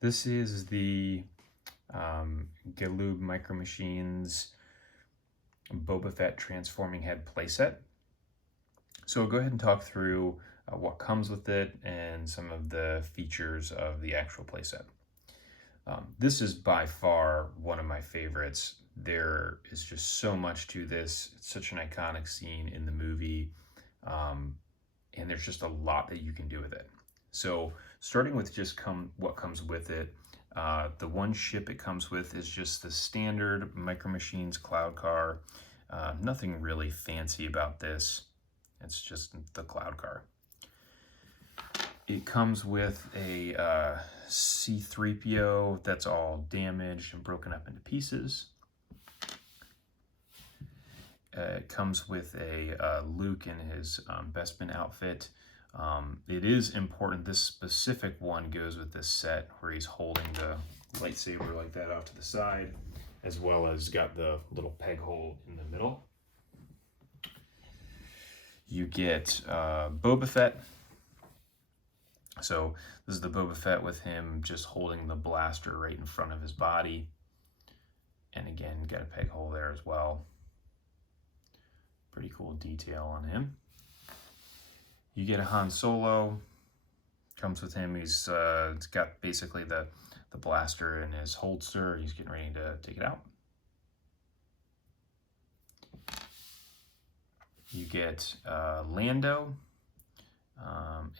This is the Galoob Micro Machines Boba Fett Transforming Head playset. So I'll go ahead and talk through what comes with it and some of the features of the actual playset. This is by far one of my favorites. There is just so much to this. It's such an iconic scene in the movie, and there's just a lot that you can do with it. So starting with just what comes with it, the one ship it comes with is just the standard Micro Machines Cloud Car. Nothing really fancy about this. It's just the Cloud Car. It comes with a C-3PO that's all damaged and broken up into pieces. It comes with a Luke in his Bespin outfit. It is important, this specific one goes with this set where he's holding the lightsaber like that off to the side, as well as got the little peg hole in the middle. You get Boba Fett. So this is the Boba Fett with him just holding the blaster right in front of his body. And again, got a peg hole there as well. Pretty cool detail on him. You get a Han Solo. Comes with him. It's got basically the blaster in his holster. He's getting ready to take it out. You get Lando.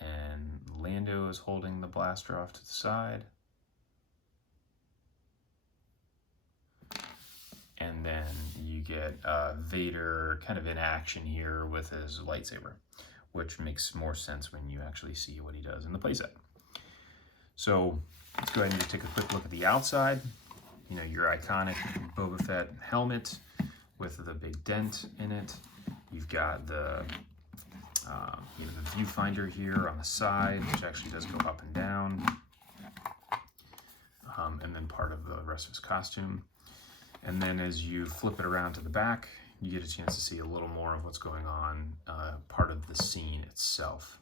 And Lando is holding the blaster off to the side. And then you get Vader kind of in action here with his lightsaber, which makes more sense when you actually see what he does in the playset. So let's go ahead and just take a quick look at the outside. You know, your iconic Boba Fett helmet with the big dent in it. You've got the viewfinder here on the side, which actually does go up and down, and then part of the rest of his costume. And then as you flip it around to the back, you get a chance to see a little more of what's going on, part of the scene itself.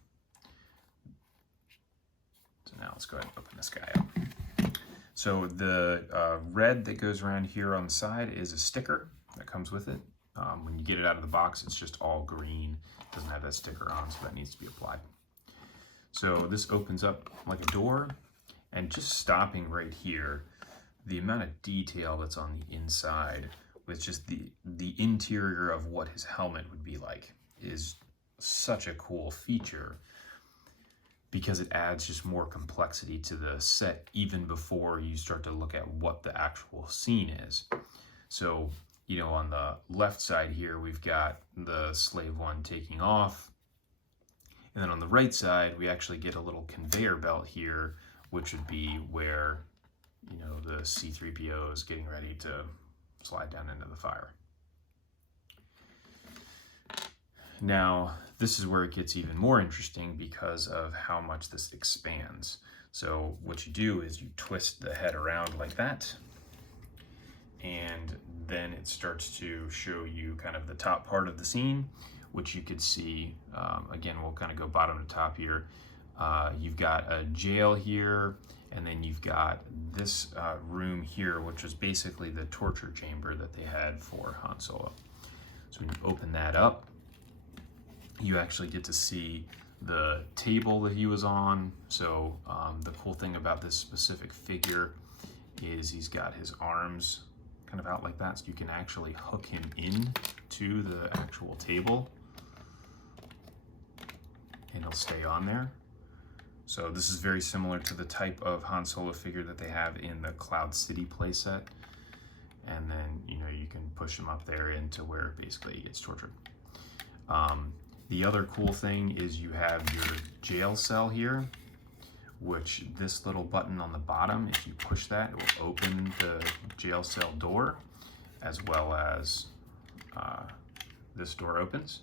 So now let's go ahead and open this guy up. So the red that goes around here on the side is a sticker that comes with it. When you get it out of the box, it's just all green. It doesn't have that sticker on, so that needs to be applied. So this opens up like a door, and just stopping right here, the amount of detail that's on the inside with just the interior of what his helmet would be like is such a cool feature, because it adds just more complexity to the set even before you start to look at what the actual scene is. So, you know, on the left side here, we've got the Slave One taking off. And then on the right side, we actually get a little conveyor belt here, which would be where, you know, the C-3PO is getting ready to slide down into the fire. Now, this is where it gets even more interesting because of how much this expands. So what you do is you twist the head around like that, and then it starts to show you kind of the top part of the scene, which you could see, again, we'll kind of go bottom to top here. You've got a jail here, and then you've got this room here, which was basically the torture chamber that they had for Han Solo. So when you open that up, you actually get to see the table that he was on. So the cool thing about this specific figure is he's got his arms kind of out like that, so you can actually hook him in to the actual table and he'll stay on there. So this is very similar to the type of Han Solo figure that they have in the Cloud City playset. And then, you know, you can push him up there into where basically he gets tortured. The other cool thing is you have your jail cell here, which this little button on the bottom, if you push that, it will open the jail cell door, as well as this door opens.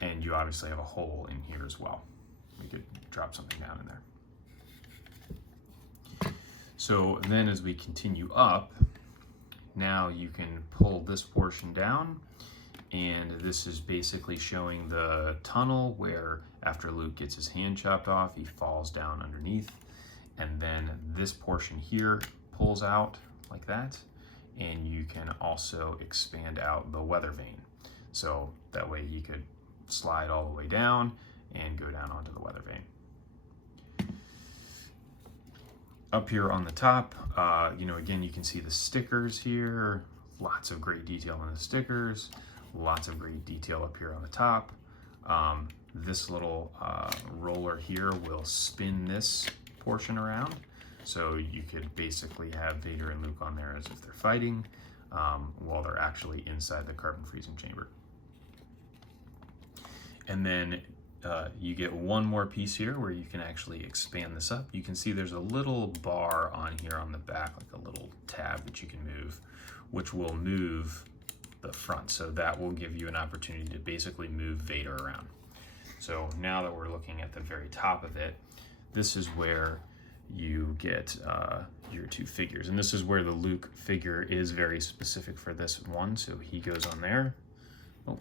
And you obviously have a hole in here as well. You could drop something down in there. So then as we continue up, now you can pull this portion down, and this is basically showing the tunnel where after Luke gets his hand chopped off, he falls down underneath. And then this portion here pulls out like that. And you can also expand out the weather vane. So that way you could slide all the way down and go down onto the weather vane. Up here on the top, again, you can see the stickers here. Lots of great detail on the stickers. Lots of great detail up here on the top. This little roller here will spin this portion around. So you could basically have Vader and Luke on there as if they're fighting while they're actually inside the carbon freezing chamber. And then you get one more piece here where you can actually expand this up. You can see there's a little bar on here on the back, like a little tab that you can move, which will move the front. So that will give you an opportunity to basically move Vader around. So now that we're looking at the very top of it, this is where you get your two figures. And this is where the Luke figure is very specific for this one. So he goes on there. Oh.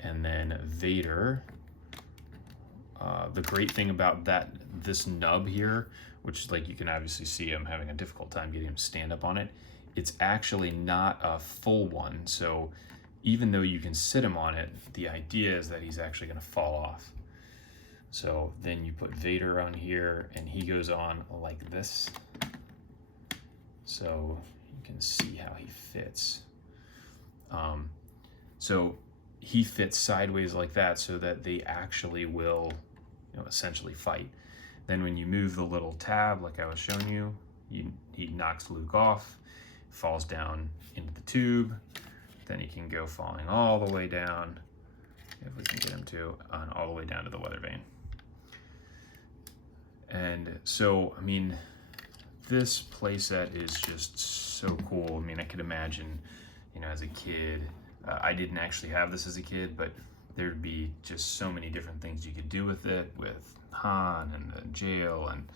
And then Vader, the great thing about this nub here, which is like you can obviously see I'm having a difficult time getting him to stand up on it, it's actually not a full one. So even though you can sit him on it, the idea is that he's actually gonna fall off. So then you put Vader on here and he goes on like this. So you can see how he fits. So he fits sideways like that so that they actually will, essentially fight. Then when you move the little tab, like I was showing you, he knocks Luke off, falls down into the tube. Then he can go falling all the way down, if we can get him to, and all the way down to the weather vane. And so, I mean, this playset is just so cool. I mean, I could imagine, as a kid, I didn't actually have this as a kid, but there'd be just so many different things you could do with it, with Han and the jail and,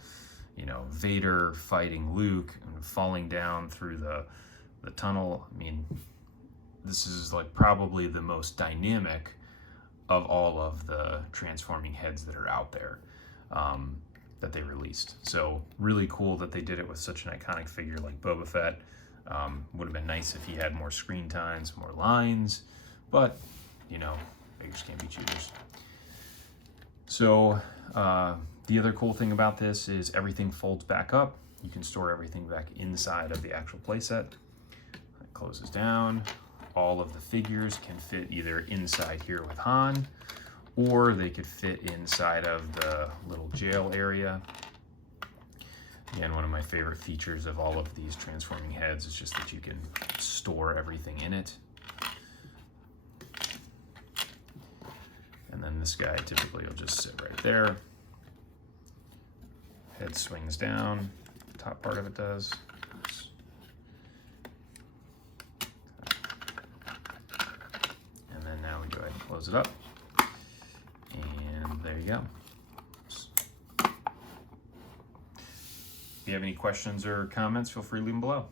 Vader fighting Luke and falling down through the tunnel. I mean, this is like probably the most dynamic of all of the transforming heads that are out there that they released. So really cool that they did it with such an iconic figure like Boba Fett. Would have been nice if he had more screen times, more lines, but beggars can't be choosers. So the other cool thing about this is everything folds back up. You can store everything back inside of the actual playset. It closes down. All of the figures can fit either inside here with Han, or they could fit inside of the little jail area. Again, one of my favorite features of all of these transforming heads is just that you can store everything in it. And then this guy typically will just sit right there. Head swings down, top part of it does. And then now we go ahead and close it up. And there you go. If you have any questions or comments, feel free to leave them below.